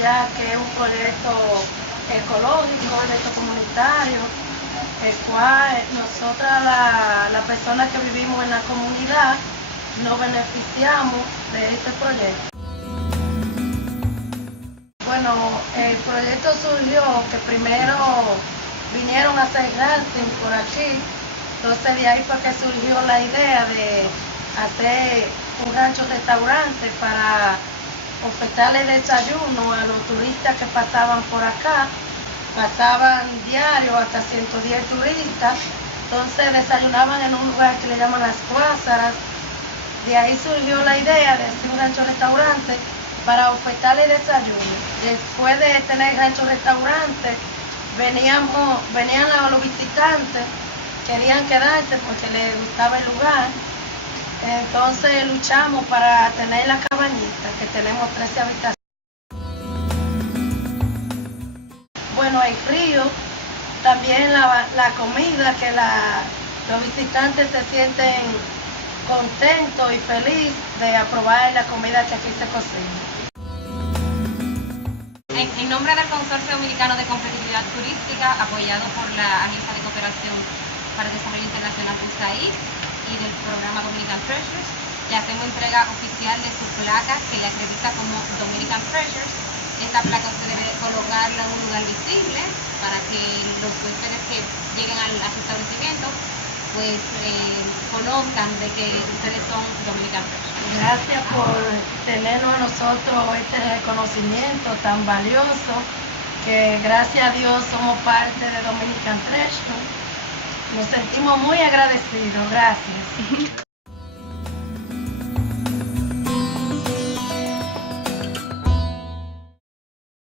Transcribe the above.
ya que es un proyecto ecológico, un proyecto comunitario, el cual nosotras, las personas que vivimos en la comunidad, nos beneficiamos de este proyecto. Bueno, el proyecto surgió que primero vinieron a hacer ranching por aquí, entonces de ahí fue que surgió la idea de hacer un rancho-restaurante para ofertarle desayuno a los turistas que pasaban por acá. Pasaban diario hasta 110 turistas, entonces desayunaban en un lugar que le llaman Las Cuásaras. De ahí surgió la idea de hacer un rancho-restaurante para ofertarle desayuno. Después de tener rancho-restaurante, venían los visitantes, querían quedarse porque les gustaba el lugar. Entonces luchamos para tener la cabañita, que tenemos 13 habitaciones. Bueno, hay frío, también la comida, que los visitantes se sienten contentos y felices de aprobar la comida que aquí se cocina. En nombre del Consorcio Dominicano de Competitividad Turística, apoyado por la Agencia de Cooperación para el Desarrollo Internacional USAID y del programa Dominican Treasures, le hacemos entrega oficial de su placa que le acredita como Dominican Treasures. Esta placa usted debe colocarla en un lugar visible para que los huéspedes que lleguen a su establecimiento pues conozcan de que ustedes son Dominican Treasures. Gracias por tenernos a nosotros este reconocimiento tan valioso, que gracias a Dios somos parte de Dominican Treasures. Nos sentimos muy agradecidos. Gracias.